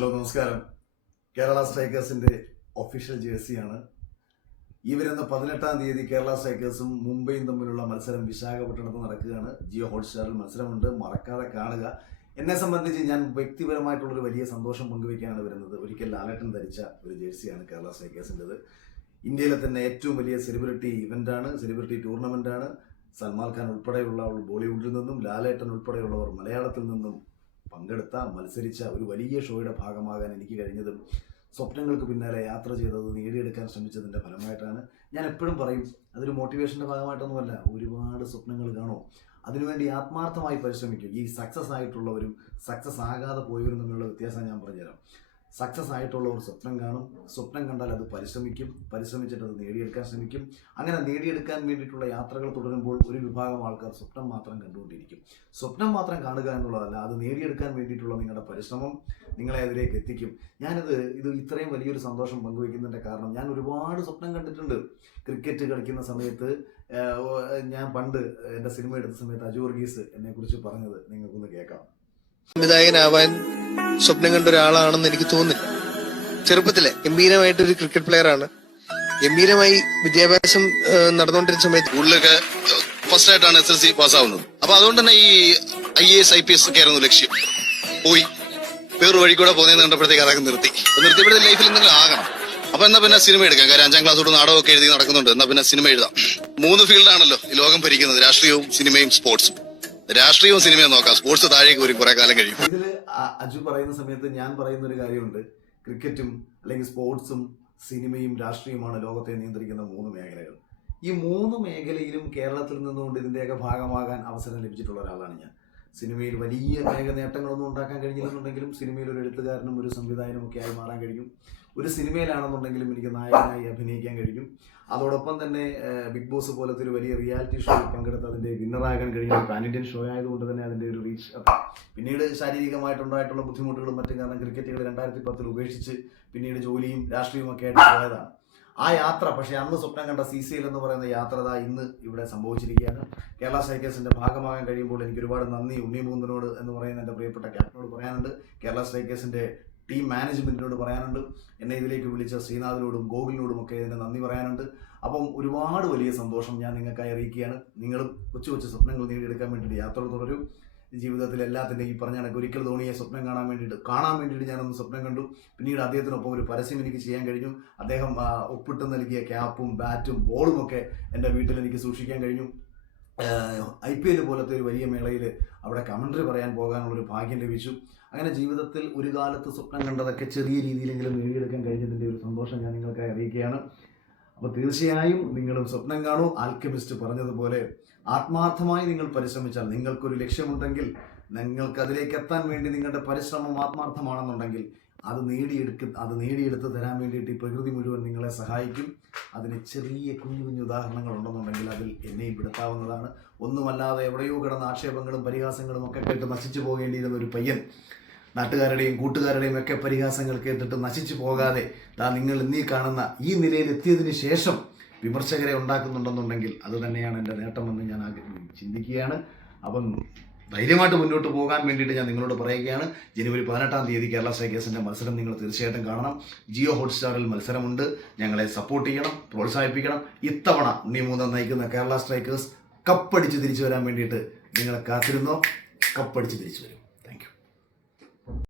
Hello നമസ്കാരം. Kerala സ്ട്രൈക്കേഴ്സിന്റെ official ജേഴ്സിയാണ് ഈ വരുന്ന 18-ാം തീയതി. കേരള സ്ട്രൈക്കേഴ്സും മുംബൈയും തമ്മിലുള്ള മത്സരം വിശാഖപട്ടണത്ത് നടക്കുകയാണ്. ജിയോ ഹോട്ട്സ്റ്റാറിൽ മത്സരമുണ്ട്, മറക്കാതെ കാണുക. എന്നെ സംബന്ധിച്ച് ഞാൻ വ്യക്തിപരമായിട്ടുള്ളൊരു വലിയ സന്തോഷം പങ്കുവയ്ക്കാനാണ് വരുന്നത്. ഒരിക്കൽ ലാലേട്ടൻ ധരിച്ച ഒരു ജേഴ്സിയാണ് കേരള സ്ട്രൈക്കേഴ്സിൻ്റെത്. ഇന്ത്യയിലെ തന്നെ ഏറ്റവും വലിയ സെലിബ്രിറ്റി ഇവൻ്റാണ്, സെലിബ്രിറ്റി ടൂർണമെൻ്റാണ്. സൽമാൻ ഖാൻ ഉൾപ്പെടെയുള്ള ബോളിവുഡിൽ നിന്നും ലാലേട്ടൻ ഉൾപ്പെടെയുള്ളവർ മലയാളത്തിൽ നിന്നും പങ്കെടുത്ത മത്സരിച്ച ഒരു വലിയ ഷോയുടെ ഭാഗമാകാൻ എനിക്ക് കഴിഞ്ഞതും സ്വപ്നങ്ങൾക്ക് പിന്നാലെ യാത്ര ചെയ്തത് നേടിയെടുക്കാൻ ശ്രമിച്ചതിൻ്റെ ഫലമായിട്ടാണ്. ഞാൻ എപ്പോഴും പറയും, അതൊരു മോട്ടിവേഷൻ്റെ ഭാഗമായിട്ടൊന്നുമല്ല. ഒരുപാട് സ്വപ്നങ്ങൾ കാണും, അതിനുവേണ്ടി ആത്മാർത്ഥമായി പരിശ്രമിക്കും. ഈ സക്സസ് ആയിട്ടുള്ളവരും സക്സസ് ആകാതെ പോയവരും തമ്മിലുള്ള വ്യത്യാസം ഞാൻ പറഞ്ഞുതരാം. സക്സസ് ആയിട്ടുള്ളവർ സ്വപ്നം കാണും, സ്വപ്നം കണ്ടാൽ അത് പരിശ്രമിക്കും, പരിശ്രമിച്ചിട്ട് അത് നേടിയെടുക്കാൻ ശ്രമിക്കും. അങ്ങനെ നേടിയെടുക്കാൻ വേണ്ടിയിട്ടുള്ള യാത്രകൾ തുടരുമ്പോൾ ഒരു വിഭാഗം ആൾക്കാർ സ്വപ്നം മാത്രം കണ്ടുകൊണ്ടിരിക്കും. സ്വപ്നം മാത്രം കാണുക എന്നുള്ളതല്ല, അത് നേടിയെടുക്കാൻ വേണ്ടിയിട്ടുള്ള നിങ്ങളുടെ പരിശ്രമം നിങ്ങളെ അതിലേക്ക് എത്തിക്കും. ഞാനിത് ഇത്രയും വലിയൊരു സന്തോഷം പങ്കുവയ്ക്കുന്നതിൻ്റെ കാരണം, ഞാൻ ഒരുപാട് സ്വപ്നം കണ്ടിട്ടുണ്ട്. ക്രിക്കറ്റ് കളിക്കുന്ന സമയത്ത് ഞാൻ പണ്ട് എൻ്റെ സിനിമ എടുത്ത സമയത്ത് അജു വർഗീസ് എന്നെക്കുറിച്ച് പറഞ്ഞത് നിങ്ങൾക്കൊന്ന് കേൾക്കാം. സംവിധായകനാവാൻ സ്വപ്നം കണ്ട ഒരാളാണെന്ന് എനിക്ക് തോന്നുന്നില്ല. ചെറുപ്പത്തിലെ ഗംഭീരമായിട്ടൊരു ക്രിക്കറ്റ് പ്ലെയറാണ്. ഗംഭീരമായി വിദ്യാഭ്യാസം നടന്നുകൊണ്ടിരുന്ന സമയത്ത് സ്കൂളിലൊക്കെ ഫസ്റ്റ് ആയിട്ടാണ് SSLC പാസ്സാവുന്നത്. അപ്പൊ അതുകൊണ്ട് തന്നെ ഈ IAS IPS ഒക്കെ ആയിരുന്നു ലക്ഷ്യം. പോയി വേറൊരു വഴി കൂടെ പോകുന്നതെന്ന് കണ്ടപ്പോഴത്തേക്ക് അതൊക്കെ നിർത്തിയപ്പോഴത്തെ ലൈഫിൽ എന്തെങ്കിലും ആകണം. അപ്പൊ എന്നാ പിന്നെ സിനിമ എടുക്കാം. കാര്യം 5ാം ക്ലാസ് തൊട്ട് നാടകമൊക്കെ എഴുതി നടക്കുന്നുണ്ട്. എന്നാ പിന്നെ സിനിമ എഴുതാം. 3 ഫീൽഡാണല്ലോ ഈ ലോകം ഭരിക്കുന്നത്, രാഷ്ട്രീയവും സിനിമയും സ്പോർട്സും. രാഷ്ട്രീയവും സിനിമയും നോക്കാം, സ്പോർട്സ് താഴേക്ക് വരും കുറെ കാലം കഴിയും. ഇതിൽ അജു പറയുന്ന സമയത്ത് ഞാൻ പറയുന്ന ഒരു കാര്യമുണ്ട്. ക്രിക്കറ്റും അല്ലെങ്കിൽ സ്പോർട്സും സിനിമയും രാഷ്ട്രീയവുമാണ് ലോകത്തെ നിയന്ത്രിക്കുന്ന 3 മേഖലകൾ. ഈ 3 മേഖലയിലും കേരളത്തിൽ നിന്നുകൊണ്ട് ഇതിൻ്റെയൊക്കെ ഭാഗമാകാൻ അവസരം ലഭിച്ചിട്ടുള്ള ഒരാളാണ് ഞാൻ. സിനിമയിൽ വലിയ നേട്ടങ്ങളൊന്നും ഉണ്ടാക്കാൻ കഴിഞ്ഞില്ലെന്നുണ്ടെങ്കിലും സിനിമയിൽ ഒരു എഴുത്തുകാരനും ഒരു സംവിധായകനും ഒക്കെ ആയി മാറാൻ കഴിയും. ഒരു സിനിമയിലാണെന്നുണ്ടെങ്കിലും എനിക്ക് നായകനായി അഭിനയിക്കാൻ കഴിയും. അതോടൊപ്പം തന്നെ ബിഗ് ബോസ് പോലത്തെ ഒരു വലിയ റിയാലിറ്റി ഷോയിൽ പങ്കെടുത്ത് അതിൻ്റെ വിന്നറാകാൻ കഴിഞ്ഞ പാൻ ഇന്ത്യൻ ഷോ ആയതുകൊണ്ട് തന്നെ അതിൻ്റെ ഒരു റീച്ച്. പിന്നീട് ശാരീരികമായിട്ടുണ്ടായിട്ടുള്ള ബുദ്ധിമുട്ടുകളും മറ്റും കാരണം ക്രിക്കറ്റുകൾ 2010 ഉപേക്ഷിച്ച് പിന്നീട് ജോലിയും രാഷ്ട്രീയവും ഒക്കെ ആയിട്ട് പോയതാണ് ആ യാത്ര. പക്ഷേ അന്ന് സ്വപ്നം കണ്ട CCL എന്ന് പറയുന്ന യാത്ര ഇന്ന് ഇവിടെ സംഭവിച്ചിരിക്കുകയാണ്. കേരള സ്ട്രൈക്കേഴ്സിന്റെ ഭാഗമാകാൻ കഴിയുമ്പോൾ എനിക്ക് ഒരുപാട് നന്ദി ഉണ്ണിമൂന്നനോട് എന്ന് പറയുന്ന എൻ്റെ പ്രിയപ്പെട്ട ക്യാപ്റ്റനോട് പറയാനുണ്ട്. കേരള സ്ട്രൈക്കേഴ്സിന്റെ ടീം മാനേജ്മെന്റിനോട് പറയാനുണ്ട്. എന്നെ ഇതിലേക്ക് വിളിച്ച ശ്രീനാഥിനോടും ഗോകുലിനോടും ഒക്കെ ഇതിന് നന്ദി പറയാനുണ്ട്. അപ്പം ഒരുപാട് വലിയ സന്തോഷം ഞാൻ നിങ്ങൾക്കായി അറിയിക്കുകയാണ്. നിങ്ങളും കൊച്ചു സ്വപ്നങ്ങൾ നേടിയെടുക്കാൻ വേണ്ടിയിട്ട് യാത്ര തുടരും. ജീവിതത്തിൽ എല്ലാത്തിൻ്റെയും ഈ പറഞ്ഞ കണക്ക് ഒരിക്കൽ ധോണിയെ സ്വപ്നം കാണാൻ വേണ്ടിയിട്ട് ഞാനൊന്ന് സ്വപ്നം കണ്ടു. പിന്നീട് അദ്ദേഹത്തിനൊപ്പം ഒരു പരസ്യം എനിക്ക് ചെയ്യാൻ കഴിഞ്ഞു. അദ്ദേഹം ഒപ്പിട്ട് നൽകിയ ക്യാപ്പും ബാറ്റും ബോളും ഒക്കെ എൻ്റെ വീട്ടിൽ എനിക്ക് സൂക്ഷിക്കാൻ കഴിഞ്ഞു. IPL പോലത്തെ ഒരു വലിയ മേളയിൽ അവിടെ കമൻട്രി പറയാൻ പോകാനുള്ളൊരു ഭാഗ്യം ലഭിച്ചു. അങ്ങനെ ജീവിതത്തിൽ ഒരു കാലത്ത് സ്വപ്നം കണ്ടതൊക്കെ ചെറിയ രീതിയിലെങ്കിലും നേടിയെടുക്കാൻ കഴിഞ്ഞതിൻ്റെ ഒരു സന്തോഷം ഞാൻ നിങ്ങൾക്കായി അറിയിക്കുകയാണ്. അപ്പോൾ തീർച്ചയായും നിങ്ങളും സ്വപ്നം കാണൂ. ആൽക്കെമിസ്റ്റ് പറഞ്ഞതുപോലെ ആത്മാർത്ഥമായി നിങ്ങൾ പരിശ്രമിച്ചാൽ, നിങ്ങൾക്കൊരു ലക്ഷ്യമുണ്ടെങ്കിൽ, നിങ്ങൾക്ക് അതിലേക്ക് എത്താൻ വേണ്ടി നിങ്ങളുടെ പരിശ്രമം ആത്മാർത്ഥമാണെന്നുണ്ടെങ്കിൽ അത് നേടിയെടുത്ത് തരാൻ വേണ്ടിയിട്ട് ഈ പ്രകൃതി മുഴുവൻ നിങ്ങളെ സഹായിക്കും. അതിന് ചെറിയ കുഞ്ഞു ഉദാഹരണങ്ങൾ ഉണ്ടെന്നുണ്ടെങ്കിൽ അതിൽ എന്നെയും പെടുത്താവുന്നതാണ്. ഒന്നുമല്ലാതെ എവിടെയോ കിടന്ന ആക്ഷേപങ്ങളും പരിഹാസങ്ങളും ഒക്കെ കേട്ട് നശിച്ചു പോകേണ്ടിയിരുന്ന ഒരു പയ്യൻ, നാട്ടുകാരുടെയും കൂട്ടുകാരുടെയും ഒക്കെ പരിഹാസങ്ങൾ കേട്ടിട്ട് നശിച്ചു പോകാതെ നിങ്ങൾ ഇന്നീ കാണുന്ന ഈ നിലയിൽ എത്തിയതിന് ശേഷം വിമർശകരെ ഉണ്ടാക്കുന്നുണ്ടെന്നുണ്ടെങ്കിൽ അത് തന്നെയാണ് എൻ്റെ നേട്ടമെന്ന് ഞാൻ ചിന്തിക്കുകയാണ്. അപ്പം ധൈര്യമായിട്ട് മുന്നോട്ട് പോകാൻ വേണ്ടിയിട്ട് ഞാൻ നിങ്ങളോട് പറയുകയാണ്. ജനുവരി 18-ാം തീയതി കേരള സ്ട്രൈക്കേഴ്സിൻ്റെ മത്സരം നിങ്ങൾ തീർച്ചയായിട്ടും കാണണം. ജിയോ ഹോട്ട്സ്റ്റാറിൽ മത്സരമുണ്ട്. ഞങ്ങളെ സപ്പോർട്ട് ചെയ്യണം, പ്രോത്സാഹിപ്പിക്കണം. ഇത്തവണ ഉണ്ണിമൂന്നൻ നയിക്കുന്ന കേരള സ്ട്രൈക്കേഴ്സ് കപ്പടിച്ച് തിരിച്ചു വരാൻ വേണ്ടിയിട്ട് നിങ്ങളെ കാത്തിരുന്നോ. കപ്പടിച്ച് തിരിച്ചു വരും.